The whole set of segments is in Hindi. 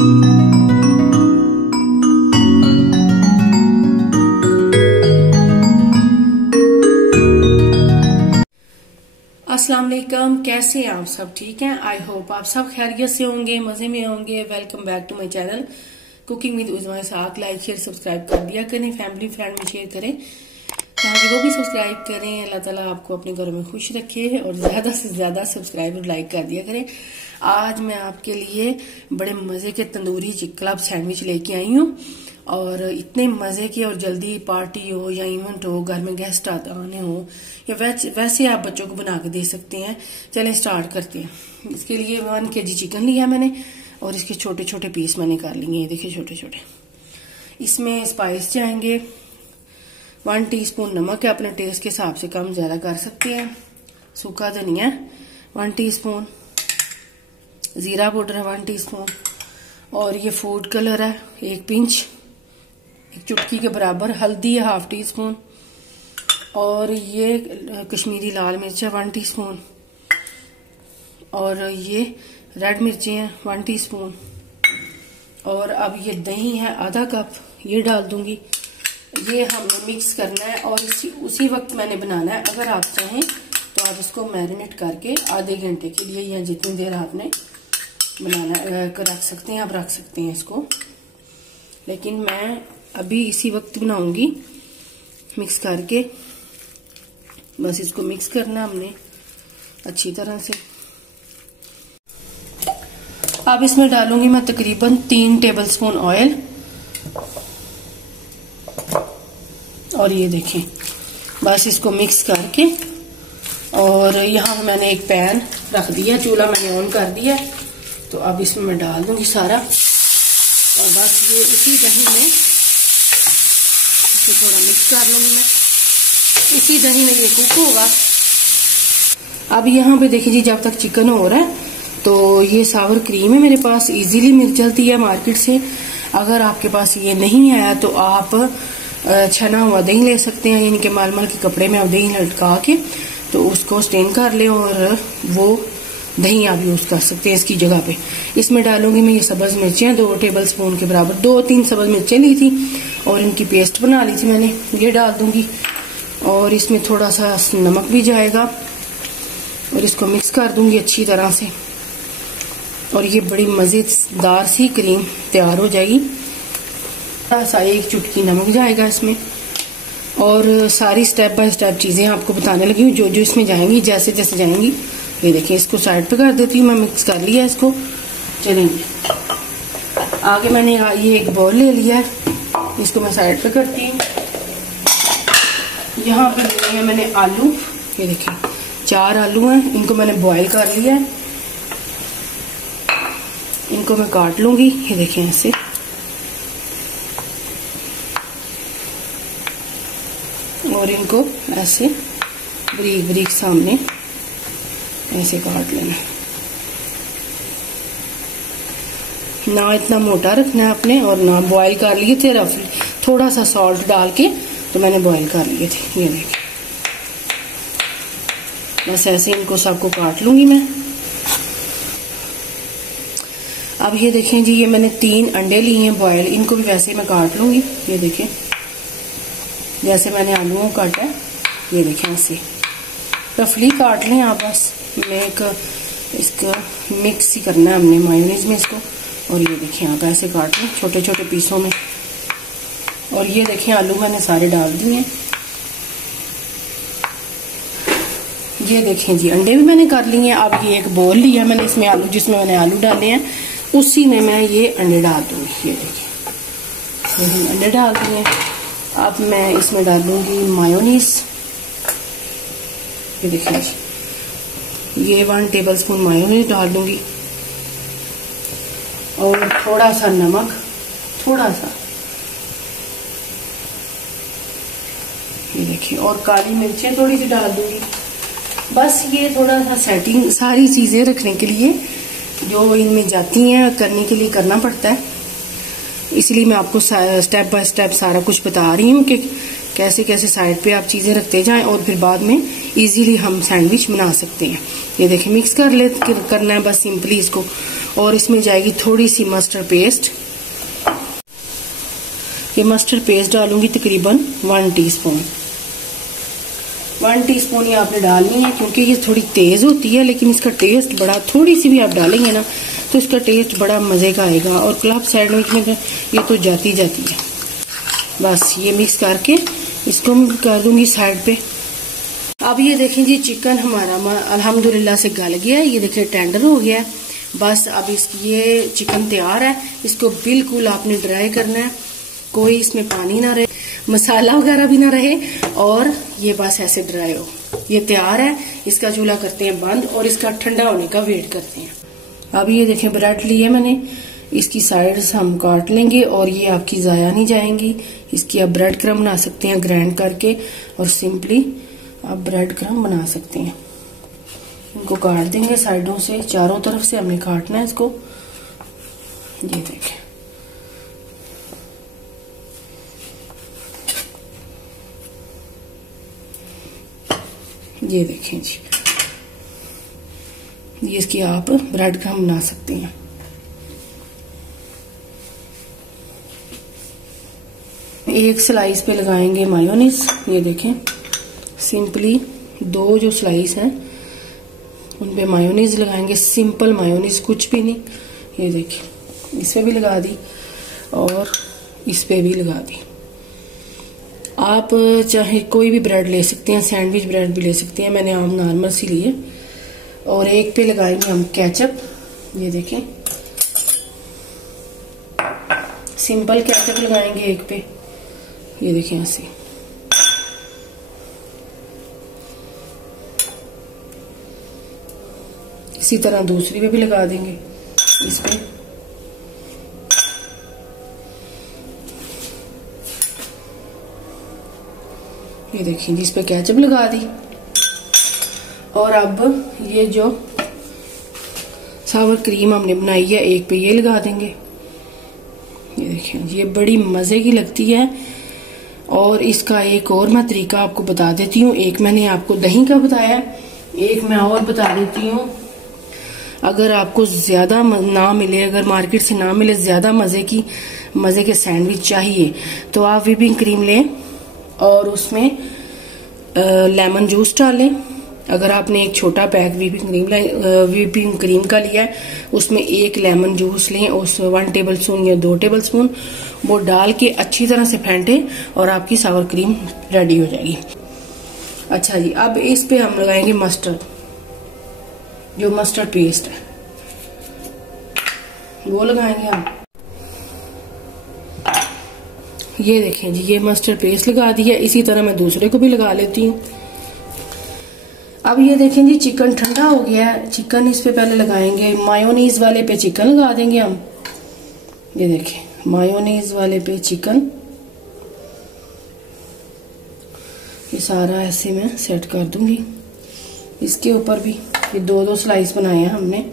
अस्सलाम वालेकुम, कैसे हैं आप सब? ठीक हैं? आई होप आप सब खैरियत से होंगे, मजे में होंगे। Welcome back to my channel cooking with Uzma Ishaq. Like share subscribe कर दिया करें, फैमिली फ्रेंड में शेयर करें ताकि वो भी सब्सक्राइब करें। अल्लाह ताला आपको अपने घरों में खुश रखे और ज्यादा से ज्यादा सब्सक्राइब और लाइक कर दिया करें। आज मैं आपके लिए बड़े मजे के तंदूरी क्लब सैंडविच लेके आई हूँ और इतने मजे के और जल्दी पार्टी हो या इवेंट हो, घर में गेस्ट आने हो या वैसे आप बच्चों को बना के दे सकते हैं। चलें स्टार्ट करते हैं। इसके लिए 1 kg चिकन लिया मैंने और इसके छोटे छोटे पीस मैंने कर लिए, देखिए छोटे छोटे। इसमें स्पाइस जाएंगे, 1 टीस्पून नमक है, अपने टेस्ट के हिसाब से कम ज्यादा कर सकते हैं। सूखा धनिया 1 टीस्पून, जीरा पाउडर है 1 टीस्पून और ये फूड कलर है 1 पिंच, 1 चुटकी के बराबर। हल्दी है 1/2 टीस्पून और ये कश्मीरी लाल मिर्च है 1 टीस्पून और ये रेड मिर्ची हैं 1 टीस्पून। और अब ये दही है आधा कप, ये डाल दूंगी। ये हमने मिक्स करना है और उसी वक्त मैंने बनाना है। अगर आप चाहें तो आप इसको मैरिनेट करके आधे घंटे के लिए या जितनी देर आपने बनाना रख सकते हैं, आप रख सकते हैं इसको। लेकिन मैं अभी इसी वक्त बनाऊंगी मिक्स करके। बस इसको मिक्स करना हमने अच्छी तरह से। अब इसमें डालूंगी मैं तकरीबन 3 टेबलस्पून ऑयल और ये देखें, बस इसको मिक्स करके। और यहाँ पे मैंने एक पैन रख दिया, चूल्हा मैंने ऑन कर दिया। तो अब इसमें मैं डाल दूंगी सारा और बस ये इसी दही में इसको थोड़ा मिक्स कर लूंगी मैं। इसी दही में ये कुक होगा। अब यहाँ पे देखिए जी, जब तक चिकन हो रहा है तो ये सावर क्रीम है मेरे पास, इजीली मिल जाती है मार्केट से। अगर आपके पास ये नहीं है तो आप छना हुआ दही ले सकते हैं, यानी कि मालमल के कपड़े में आप दही लटका के तो उसको स्टेन कर ले और वो दही आप यूज कर सकते हैं इसकी जगह पे। इसमें डालूंगी मैं ये सब्ज मिर्चें 2 टेबलस्पून के बराबर, 2-3 सब्ज मिर्चें ली थी और इनकी पेस्ट बना ली थी मैंने, ये डाल दूंगी। और इसमें थोड़ा सा नमक भी जाएगा और इसको मिक्स कर दूंगी अच्छी तरह से। और ये बड़ी मजेदार सी क्रीम तैयार हो जाएगी। थोड़ा सा 1 चुटकी नमक जाएगा इसमें और सारी स्टेप बाय स्टेप चीजें आपको बताने लगी हूँ जो जो इसमें जाएंगी, जैसे जैसे जाएंगी। ये देखिए, इसको साइड पे कर देती हूँ, मैं मिक्स कर लिया इसको। चलेंगे आगे, मैंने ये एक बाउल ले लिया है, इसको मैं साइड पे करती हूँ। यहाँ पे लिए हैं मैंने आलू, ये देखिए 4 आलू हैं, इनको मैंने बॉईल कर लिया है। इनको मैं काट लूंगी, ये देखिए ऐसे। और इनको ऐसे बारीक बारीक सामने ऐसे काट लेना, ना इतना मोटा रखना है आपने। और ना बॉईल कर लिए थे रफली, थोड़ा सा सॉल्ट डाल के तो मैंने बॉईल कर लिए थे। ये देखिए, बस ऐसे इनको सबको काट लूंगी मैं। अब ये देखें जी, ये मैंने 3 अंडे लिए हैं बॉयल, इनको भी वैसे मैं काट लूंगी। ये देखें जैसे मैंने आलूओं को काटा है, ये देखें ऐसे रफली काट लें आप। बस मैं इसका मिक्स ही करना है हमने मायोनीज में इसको। और ये देखें आप ऐसे काट लें छोटे छोटे पीसों में। और ये देखें आलू मैंने सारे डाल दिए हैं। ये देखें जी, अंडे भी मैंने कर लिए हैं। अब ये एक बोल लिया मैंने, इसमें आलू, जिसमें मैंने आलू डाले हैं उसी में मैं ये अंडे डाल दूंगी। ये देखिए अंडे डाल दिए। अब मैं इसमें डालूंगी मायोनीज। ये देखिए ये 1 टेबलस्पून मायोनीज डाल दूंगी और थोड़ा सा नमक, थोड़ा सा, ये देखिए, और काली मिर्चें थोड़ी सी डाल दूंगी। बस ये थोड़ा सा सेटिंग, सारी चीजें रखने के लिए जो इनमें जाती हैं करने के लिए करना पड़ता है। इसलिए मैं आपको स्टेप बाय स्टेप सारा कुछ बता रही हूँ कि कैसे कैसे साइड पे आप चीजें रखते जाएं और फिर बाद में इजीली हम सैंडविच बना सकते हैं। ये देखिए मिक्स करना है बस सिंपली इसको। और इसमें जाएगी थोड़ी सी मस्टर्ड पेस्ट। ये मस्टर्ड पेस्ट डालूंगी तकरीबन 1 टीस्पून। 1 टीस्पून ही आपने डालनी है, क्योंकि ये थोड़ी तेज होती है लेकिन इसका टेस्ट बड़ा, थोड़ी सी भी आप डालेंगे ना तो इसका टेस्ट बड़ा मजे का आएगा। और क्लब सैंडविच में ये तो जाती है। बस ये मिक्स करके इसको मैं कर दूंगी साइड पे। अब ये देखें जी चिकन हमारा अल्हम्दुलिल्लाह से गल गया है। ये देखिए टेंडर हो गया है। बस अब ये चिकन तैयार है। इसको बिल्कुल आपने ड्राई करना है, कोई इसमें पानी ना रहे, मसाला वगैरह भी ना रहे, और ये बस ऐसे ड्राई हो। ये तैयार है। इसका चूल्हा करते हैं बंद और इसका ठंडा होने का वेट करते हैं। अब ये देखें ब्रेड ली है मैंने, इसकी साइड्स हम काट लेंगे और ये आपकी जाया नहीं जाएंगी। इसकी आप ब्रेड क्रम बना सकते हैं ग्राइंड करके, और सिंपली आप ब्रेड क्रम बना सकते हैं। इनको काट देंगे साइडों से, चारों तरफ से हमने काटना है इसको। ये देखें ये देखें जी, ये इसकी आप ब्रेड क्रम बना सकते हैं। एक स्लाइस पे लगाएंगे मायोनीज। ये देखें सिंपली 2 जो स्लाइस हैं उन पे मायोनीज लगाएंगे, सिंपल मायोनीज, कुछ भी नहीं। ये देखिए इस पे भी लगा दी और इस पे भी लगा दी। आप चाहे कोई भी ब्रेड ले सकते हैं, सैंडविच ब्रेड भी ले सकते हैं, मैंने आम नॉर्मल सी लिए। और एक पे लगाएंगे हम केचप। ये देखें सिंपल केचप लगाएंगे एक पे। ये देखें ऐसे। इसी तरह दूसरी पे भी लगा देंगे इस पे। ये देखिए जिस पे केचप लगा दी। और अब ये जो सावर क्रीम हमने बनाई है एक पे ये लगा देंगे। ये देखिए ये बड़ी मजे की लगती है। और इसका एक और मैं तरीका आपको बता देती हूँ। एक मैंने आपको दही का बताया, एक मैं और बता देती हूँ। अगर आपको ज्यादा ना मिले, अगर मार्केट से ना मिले, ज्यादा मजे के सैंडविच चाहिए तो आप व्हिपिंग क्रीम लें और उसमें लेमन जूस डालें। अगर आपने एक छोटा पैक व्हिपिंग क्रीम का लिया है उसमें 1 लेमन जूस लें, उस 1 टेबल स्पून या 2 टेबल स्पून वो डाल के अच्छी तरह से फेंटे और आपकी सावर क्रीम रेडी हो जाएगी। अच्छा जी, अब इस पे हम लगाएंगे मस्टर्ड, जो मस्टर्ड पेस्ट है वो लगाएंगे हम। ये देखें जी ये मस्टर्ड पेस्ट लगा दी है। इसी तरह मैं दूसरे को भी लगा लेती हूँ। अब ये देखें जी चिकन ठंडा हो गया है। चिकन इस पे पहले लगाएंगे, मायोनीज वाले पे चिकन लगा देंगे हम। ये देखें मायोनीज वाले पे चिकन, ये सारा ऐसे मैं सेट कर दूंगी। इसके ऊपर भी ये 2-2 स्लाइस बनाए हैं हमने।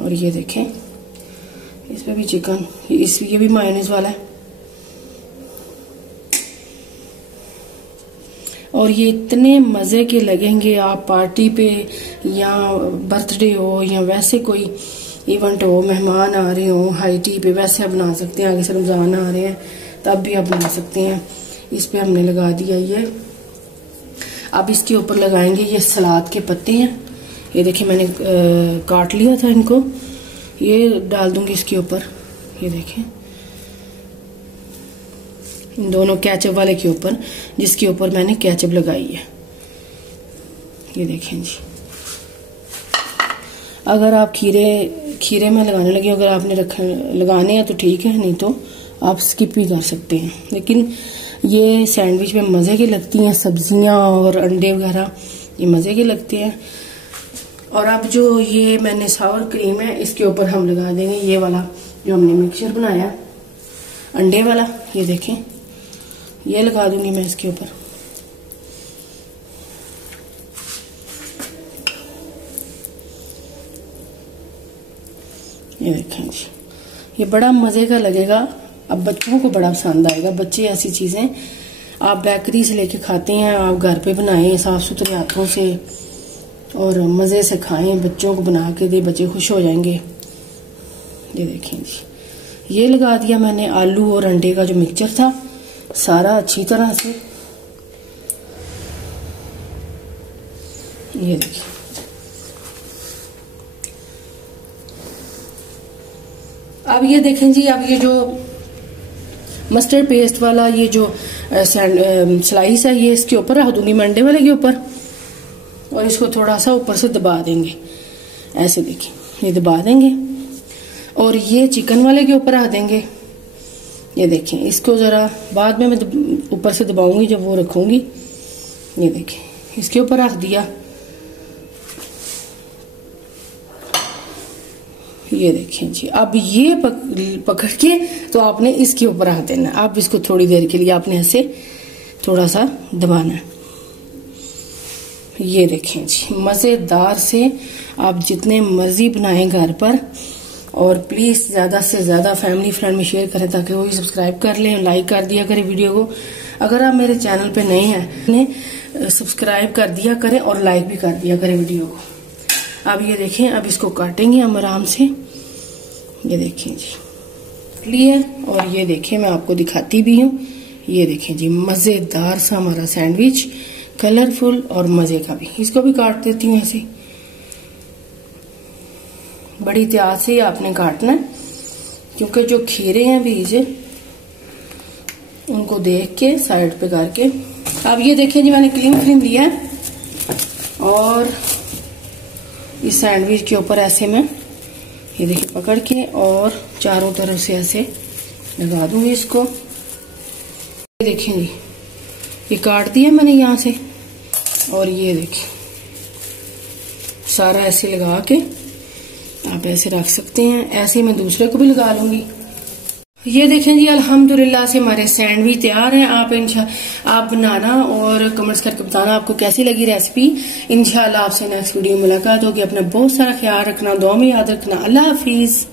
और ये देखें इस पे भी चिकन, ये भी मायोनीज वाला है। और ये इतने मजे के लगेंगे, आप पार्टी पे या बर्थडे हो या वैसे कोई इवेंट हो, मेहमान आ रहे हो, हाई टी पे वैसे आप बना सकते हैं। आगे से रमजान आ रहे हैं तब भी आप बना सकते हैं। इस पे हमने लगा दिया ये। अब इसके ऊपर लगाएंगे ये सलाद के पत्ते हैं। ये देखिए मैंने काट लिया था इनको, ये डाल दूंगी इसके ऊपर। ये देखें इन दोनों केचप वाले के ऊपर, जिसके ऊपर मैंने केचप लगाई है। ये देखें जी, अगर आप खीरे में लगाने लगे, अगर आपने लगाने हैं तो ठीक है, नहीं तो आप स्किप भी कर सकते हैं। लेकिन ये सैंडविच में मजे की लगती हैं, सब्जियां और अंडे वगैरह ये मजे के लगते हैं। और अब जो ये मैंने सावर क्रीम है इसके ऊपर हम लगा देंगे ये वाला जो हमने मिक्सचर बनाया अंडे वाला। ये देखें ये लगा दूंगी मैं इसके ऊपर। ये देखें जी, ये बड़ा मजे का लगेगा। अब बच्चों को बड़ा पसंद आएगा। बच्चे ऐसी चीजें आप बेकरी से लेके खाते हैं, आप घर पे बनाएं साफ सुथरे हाथों से और मज़े से खाएं, बच्चों को बना के दे, बच्चे खुश हो जाएंगे। ये देखें जी, ये लगा दिया मैंने आलू और अंडे का जो मिक्सचर था सारा अच्छी तरह से। ये देखिए, अब ये देखें जी, अब ये जो मस्टर्ड पेस्ट वाला ये जो स्लाइस है ये इसके ऊपर रख दूंगी मैं, अंडे वाले के ऊपर, और इसको थोड़ा सा ऊपर से दबा देंगे, ऐसे देखिए, ये दबा देंगे और ये चिकन वाले के ऊपर रख देंगे। ये देखें, इसको जरा बाद में मैं ऊपर से दबाऊंगी जब वो रखूंगी। ये देखें, इसके ऊपर रख दिया। ये देखें जी, अब ये पकड़ के तो आपने इसके ऊपर रख देना। अब इसको थोड़ी देर के लिए आपने ऐसे थोड़ा सा दबाना है। ये देखें जी, मजेदार से आप जितने मर्जी बनाएं घर पर, और प्लीज ज्यादा से ज्यादा फैमिली फ्रेंड में शेयर करें ताकि वो भी सब्सक्राइब कर लें, लाइक कर दिया करें वीडियो को। अगर आप मेरे चैनल पे नए हैं सब्सक्राइब कर दिया करें और लाइक भी कर दिया करें वीडियो को। अब ये देखें, अब इसको काटेंगे हम आराम से। ये देखें जी, लिए, और ये देखें मैं आपको दिखाती भी हूँ। ये देखें जी, मजेदार सा हमारा सैंडविच, कलरफुल और मजे का भी। इसको भी काट देती हूँ ऐसे, बड़ी एहतियात से आपने काटना है क्योंकि जो खीरे हैं बीज उनको देख के साइड पे करके। अब ये देखें जी, मैंने क्रीम लिया है और इस सैंडविच के ऊपर ऐसे मैं ये देखिए पकड़ के और चारों तरफ से ऐसे लगा दूंगी इसको। ये देखें जी, ये काट दिया मैंने यहाँ से, और ये देखिए सारा ऐसे लगा के आप ऐसे रख सकते हैं। ऐसे मैं दूसरे को भी लगा लूंगी। ये देखें जी, अल्हम्दुलिल्लाह से हमारे सैंडविच तैयार हैं। आप बनाना और कमेंट्स करके बताना आपको कैसी लगी रेसिपी। इंशाल्लाह आपसे नेक्स्ट वीडियो में मुलाकात होगी। अपना बहुत सारा ख्याल रखना, दुआ में याद रखना। अल्लाह हाफिज।